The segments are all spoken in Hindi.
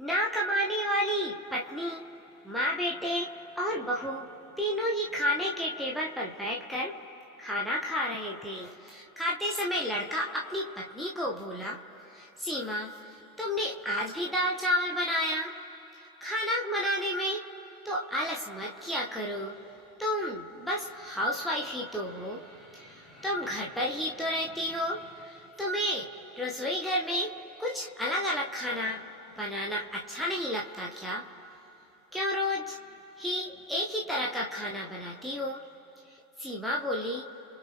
ना कमाने वाली पत्नी, माँ बेटे और बहू तीनों ही खाने के टेबल पर बैठकर खाना खा रहे थे। खाते समय लड़का अपनी पत्नी को बोला, सीमा, तुमने आज भी दाल चावल बनाया? खाना बनाने में तो आलस मत किया करो। तुम बस हाउसवाइफ ही तो हो। तुम घर पर ही तो रहती हो। तुम्हें रसोई घर में कुछ अलग अलग खाना बनाना अच्छा नहीं लगता क्या? क्यों रोज ही एक ही तरह का खाना बनाती हो? सीमा बोली,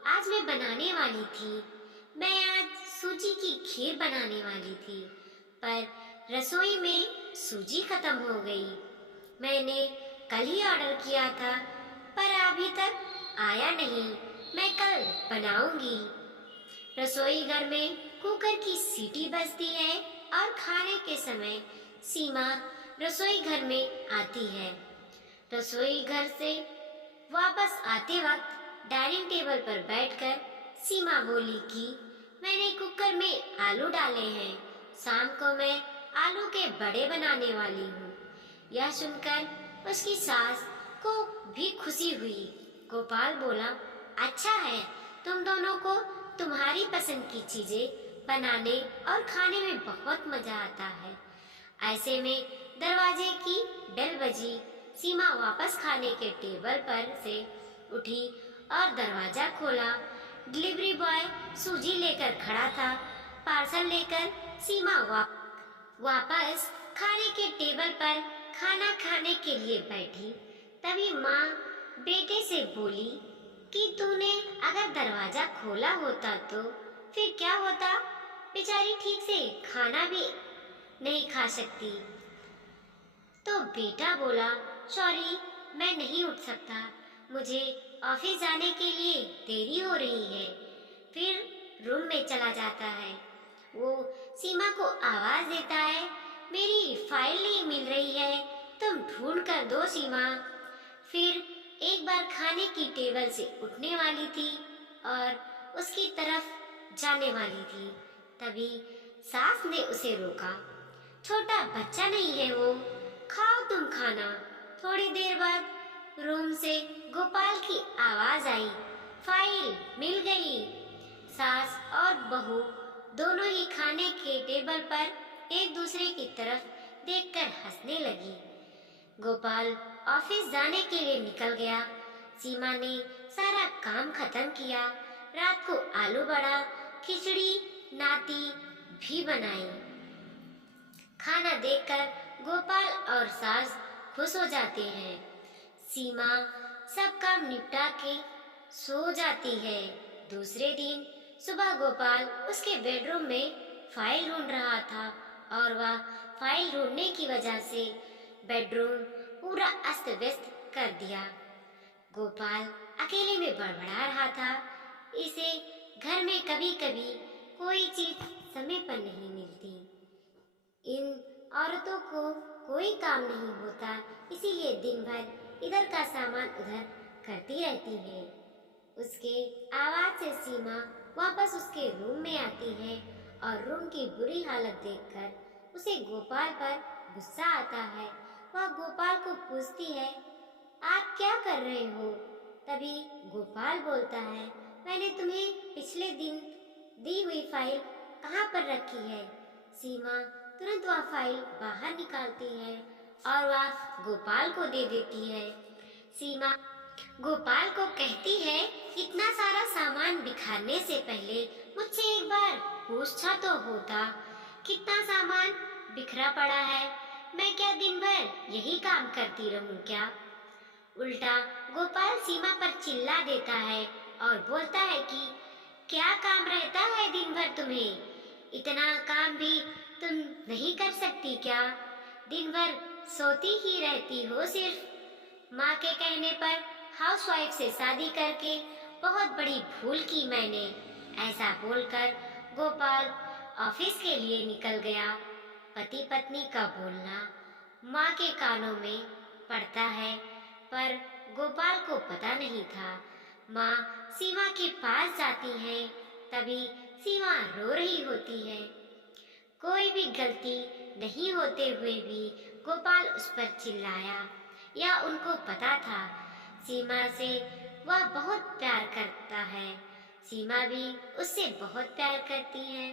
आज मैं बनाने वाली थी। मैं आज सूजी की खीर बनाने वाली थी, पर रसोई में सूजी खत्म हो गई। मैंने कल ही ऑर्डर किया था, पर अभी तक आया नहीं। मैं कल बनाऊंगी। रसोई घर में कुकर की सीटी बजती है और खाने के समय सीमा रसोई घर में आती है। रसोई घर से वापस आते वक्त डाइनिंग टेबल पर बैठकर सीमा बोली कि मैंने कुकर में आलू डाले हैं। शाम को मैं आलू के बड़े बनाने वाली हूँ। यह सुनकर उसकी सास को भी खुशी हुई। गोपाल बोला, अच्छा है, तुम दोनों को तुम्हारी पसंद की चीजें बनाने और खाने में बहुत मजा आता है। ऐसे में दरवाजे की बेल बजी। सीमा वापस खाने के टेबल पर से उठी और दरवाजा खोला। डिलीवरी बॉय सूजी लेकर खड़ा था। पार्सल लेकर सीमा वापस खाने के टेबल पर खाना खाने के लिए बैठी। तभी माँ बेटे से बोली कि तूने अगर दरवाजा खोला होता तो फिर क्या होता? बेचारी ठीक से खाना भी नहीं खा सकती। तो बेटा बोला, सॉरी, मैं नहीं उठ सकता। मुझे ऑफिस जाने के लिए देरी हो रही है। फिर रूम में चला जाता है। वो सीमा को आवाज देता है, मेरी फाइल नहीं मिल रही है, तुम ढूंढ कर दो सीमा। फिर एक बार खाने की टेबल से उठने वाली थी और उसकी तरफ जाने वाली थी। तभी सास ने उसे रोका, छोटा बच्चा नहीं है वो, खाओ तुम खाना। थोड़ी देर बाद रूम से गोपाल की आवाज आई, फाइल मिल गई। सास और बहू दोनों ही खाने के टेबल पर एक दूसरे की तरफ देखकर हंसने लगी। गोपाल ऑफिस जाने के लिए निकल गया। सीमा ने सारा काम खत्म किया। रात को आलू बड़ा, खिचड़ी, नाती भी बनाई। खाना देखकर गोपाल और सास खुश हो जाते हैं। सीमा सब काम निपटा के सो जाती है। दूसरे दिन सुबह गोपाल उसके बेडरूम में फाइल ढूंढ रहा था और वह फाइल ढूंढने की वजह से बेडरूम पूरा अस्त व्यस्त कर दिया। गोपाल अकेले में बड़बड़ा रहा था। इसे घर में कभी कभी कोई चीज समय पर नहीं मिलती। इन औरतों को कोई काम नहीं होता, इसीलिए दिन भर इधर का सामान उधर करती रहती है। उसके आवाज से सीमा वापस उसके रूम में आती है और रूम की बुरी हालत देखकर उसे गोपाल पर गुस्सा आता है। वह गोपाल को पूछती है, आप क्या कर रहे हो? तभी गोपाल बोलता है, मैंने तुम्हें पिछले दिन दी हुई फाइल कहाँ पर रखी है? सीमा तुरंत वह फाइल बाहर निकालती है और वह गोपाल को दे देती है। सीमा गोपाल को कहती है, इतना सारा सामान बिखारने से पहले मुझसे एक बार पूछा तो होता, कितना सामान बिखरा पड़ा है? मैं क्या दिन भर यही काम करती रहूं क्या? उल्टा गोपाल सीमा पर चिल्ला देता है और बोलता है कि क्या काम रहता है दिन भर तुम्हें? इतना काम भी तुम नहीं कर सकती क्या? दिन भर सोती ही रहती हो सिर्फ। माँ के कहने पर हाउसवाइफ से शादी करके बहुत बड़ी भूल की मैंने। ऐसा बोलकर गोपाल ऑफिस के लिए निकल गया। पति पत्नी का बोलना माँ के कानों में पड़ता है, पर गोपाल को पता नहीं था। माँ सीमा के पास जाती है, तभी सीमा रो रही होती है। कोई भी गलती नहीं होते हुए भी गोपाल उस पर चिल्लाया। या उनको पता था सीमा से वह बहुत प्यार करता है, सीमा भी उससे बहुत प्यार करती है।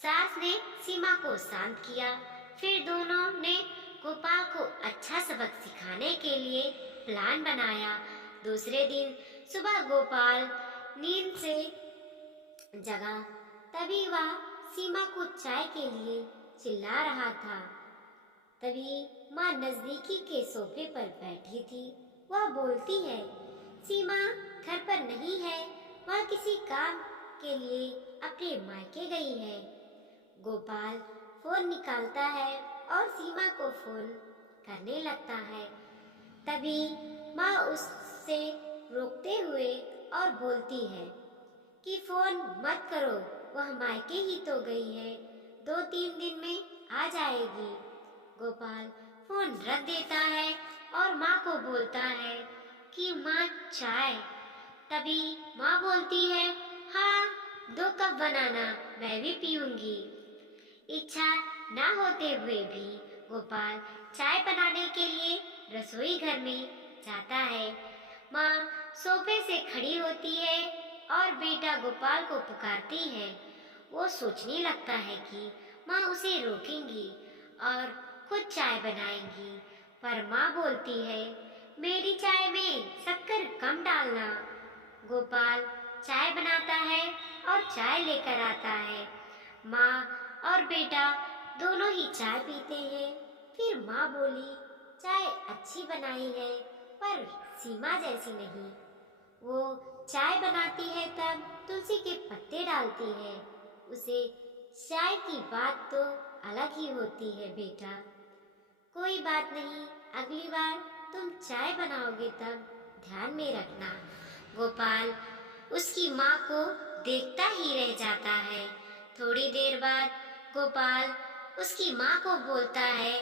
सास ने सीमा को शांत किया। फिर दोनों ने गोपाल को अच्छा सबक सिखाने के लिए प्लान बनाया। दूसरे दिन सुबह गोपाल नींद से जगा। तभी वह सीमा को चाय के लिए चिल्ला रहा था। तभी माँ नजदीकी के सोफे पर बैठी थी। वह बोलती है, सीमा घर पर नहीं है, वह किसी काम के लिए अपने मायके गई है। गोपाल फोन निकालता है और सीमा को फोन करने लगता है। तभी माँ उससे रोकते हुए और बोलती है कि फोन मत करो, वह मायके ही तो गई है, 2-3 दिन में आ जाएगी। गोपाल फोन रख देता है और माँ को बोलता है कि माँ चाय। तभी माँ बोलती है, हाँ 2 कप बनाना, मैं भी पीऊंगी। इच्छा ना होते हुए भी गोपाल चाय बनाने के लिए रसोई घर में जाता है। माँ सोफे से खड़ी होती है और बेटा गोपाल को पुकारती है। वो सोचने लगता है कि माँ उसे रोकेंगी और खुद चाय बनाएंगी, पर माँ बोलती है, मेरी चाय में शक्कर कम डालना। गोपाल चाय बनाता है और चाय लेकर आता है। माँ और बेटा दोनों ही चाय पीते हैं। फिर माँ बोली, चाय अच्छी बनाई है पर सीमा जैसी नहीं। वो चाय बनाती है तब तुलसी के पत्ते डालती है। उसे चाय की बात तो अलग ही होती है बेटा। कोई बात नहीं, अगली बार तुम चाय बनाओगे तब ध्यान में रखना। गोपाल उसकी माँ को देखता ही रह जाता है। थोड़ी देर बाद गोपाल उसकी माँ को बोलता है,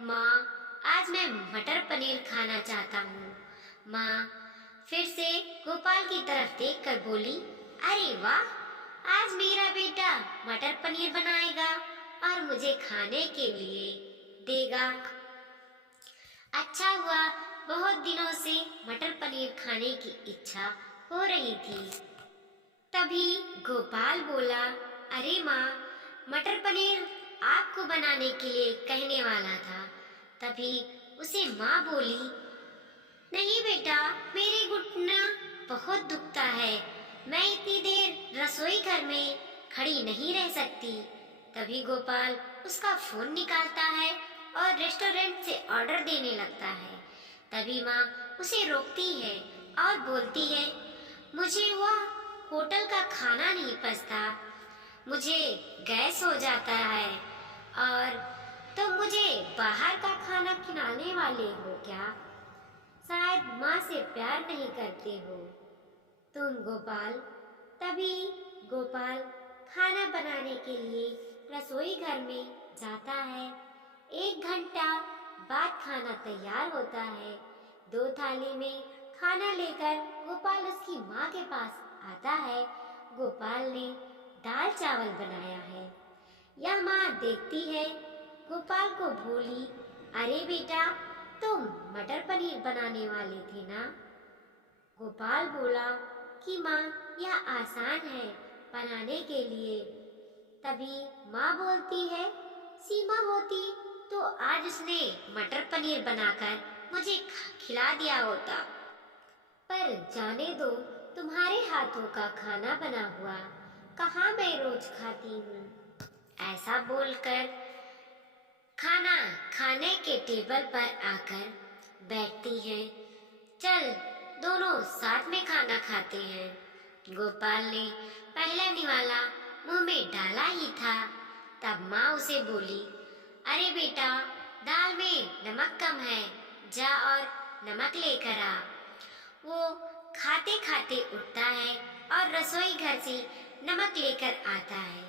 माँ आज मैं मटर पनीर खाना चाहता हूँ। माँ फिर से गोपाल की तरफ देखकर बोली, अरे वाह, आज मेरा बेटा मटर पनीर बनाएगा और मुझे खाने के लिए देगा। अच्छा हुआ, बहुत दिनों से मटर पनीर खाने की इच्छा हो रही थी। तभी गोपाल बोला, अरे माँ, मटर पनीर आपको बनाने के लिए कहने वाला था। तभी उसे माँ बोली, नहीं बेटा, मेरे घुटना बहुत दुखता है, मैं इतनी देर रसोई घर में खड़ी नहीं रह सकती। तभी गोपाल उसका फोन निकालता है और रेस्टोरेंट से ऑर्डर देने लगता है। तभी माँ उसे रोकती है और बोलती है, मुझे वह होटल का खाना नहीं पचता, मुझे गैस हो जाता है और तुम मुझे बाहर का खाना खिलाने वाले हो क्या? शायद माँ से प्यार नहीं करते हो तुम गोपाल। तभी गोपाल खाना बनाने के लिए रसोई घर में जाता है। 1 घंटा बाद खाना तैयार होता है। 2 थाली में खाना लेकर गोपाल उसकी माँ के पास आता है। गोपाल ने दाल चावल बनाया है। यह माँ देखती है। गोपाल को बोली, अरे बेटा, तुम मटर पनीर बनाने वाले थे ना? गोपाल बोला कि माँ, यह आसान है बनाने के लिए। तभी माँ बोलती है, सीमा होती तो आज उसने मटर पनीर बनाकर मुझे खिला दिया होता। पर जाने दो, तुम्हारे हाथों का खाना बना हुआ कहाँ मैं रोज खाती हूँ। ऐसा बोलकर खाना खाने के टेबल पर आकर बैठती हैं। चल दोनों साथ में खाना खाते हैं। गोपाल ने पहला निवाला मुंह में डाला ही था, तब माँ उसे बोली, अरे बेटा, दाल में नमक कम है, जा और नमक लेकर आ। वो खाते खाते उठता है और रसोई घर से नमक लेकर आता है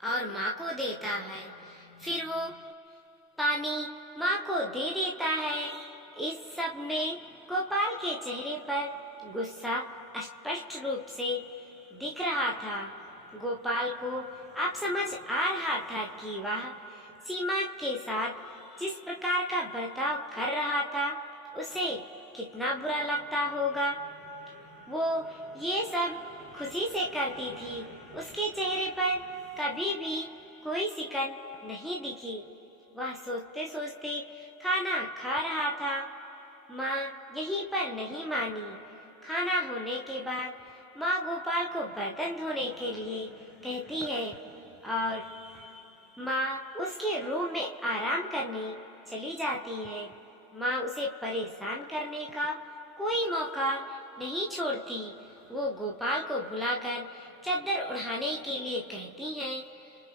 और माँ को देता है। फिर वो पानी माँ को दे देता है। इस सब में गोपाल के चेहरे पर गुस्सा स्पष्ट रूप से दिख रहा था। गोपाल को आप समझ आ रहा था कि वह सीमा के साथ जिस प्रकार का बर्ताव कर रहा था उसे कितना बुरा लगता होगा। वो ये सब खुशी से करती थी। उसके चेहरे पर कभी भी कोई सिकन नहीं दिखी। वह सोचते सोचते खाना खा रहा था। माँ यहीं पर नहीं मानी। खाना होने के बाद माँ गोपाल को बर्तन धोने के लिए कहती है और माँ उसके रूम में आराम करने चली जाती है। माँ उसे परेशान करने का कोई मौका नहीं छोड़ती। वो गोपाल को बुलाकर चादर उड़ाने के लिए कहती हैं।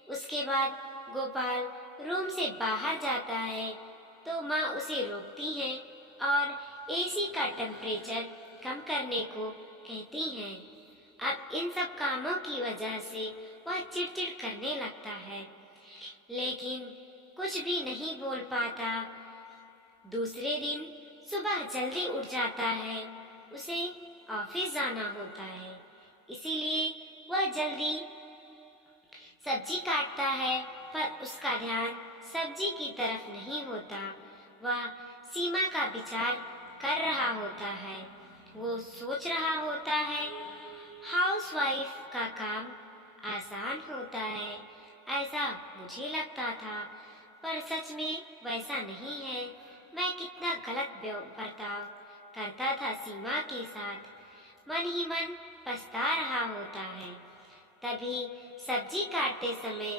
उसके बाद गोपाल रूम से बाहर जाता है तो माँ उसे रोकती हैं और एसी का टेम्परेचर कम करने को कहती हैं। अब इन सब कामों की वजह से वह चिड़चिड़ करने लगता है, लेकिन कुछ भी नहीं बोल पाता। दूसरे दिन सुबह जल्दी उठ जाता है। उसे ऑफिस जाना होता है, इसीलिए वह जल्दी सब्जी काटता है, पर उसका ध्यान सब्जी की तरफ नहीं होता। वह सीमा का विचार कर रहा होता है। वो सोच रहा होता है, हाउसवाइफ का काम आसान होता है, ऐसा मुझे लगता था, पर सच में वैसा नहीं है। मैं कितना गलत बर्ताव करता था सीमा के साथ। मन ही मन पछता रहा होता है। तभी सब्जी काटते समय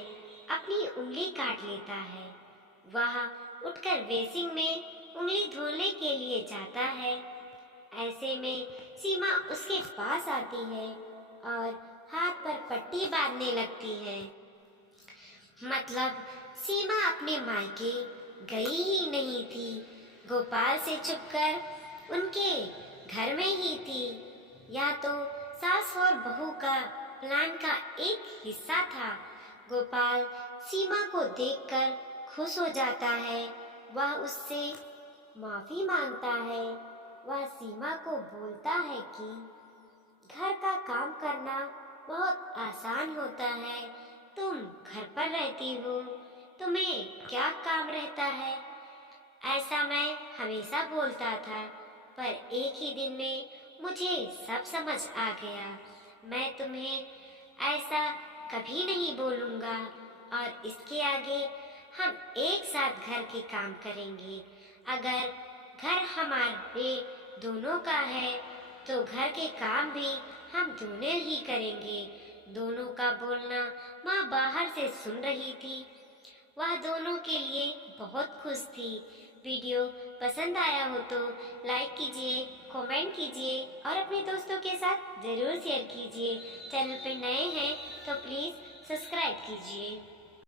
अपनी उंगली काट लेता है। वह उठकर बेसिन में उंगली धोने के लिए जाता है। ऐसे में सीमा उसके पास आती है और हाथ पर पट्टी बांधने लगती है। मतलब सीमा अपने मायके गई ही नहीं थी, गोपाल से छुपकर उनके घर में ही थी। या तो सास और बहू का प्लान का एक हिस्सा था। गोपाल सीमा को देखकर खुश हो जाता है। वह उससे माफी मांगता है। वह सीमा को बोलता है कि घर का काम करना बहुत आसान होता है। तुम घर पर रहती हो, तुम्हें क्या काम रहता है? ऐसा मैं हमेशा बोलता था, पर एक ही दिन में मुझे सब समझ आ गया। मैं तुम्हें ऐसा कभी नहीं बोलूँगा और इसके आगे हम एक साथ घर के काम करेंगे। अगर घर हमारे दोनों का है तो घर के काम भी हम दोनों ही करेंगे। दोनों का बोलना माँ बाहर से सुन रही थी। वह दोनों के लिए बहुत खुश थी। वीडियो पसंद आया हो तो लाइक कीजिए, कमेंट कीजिए और अपने दोस्तों के साथ ज़रूर शेयर कीजिए। चैनल पर नए हैं तो प्लीज़ सब्सक्राइब कीजिए।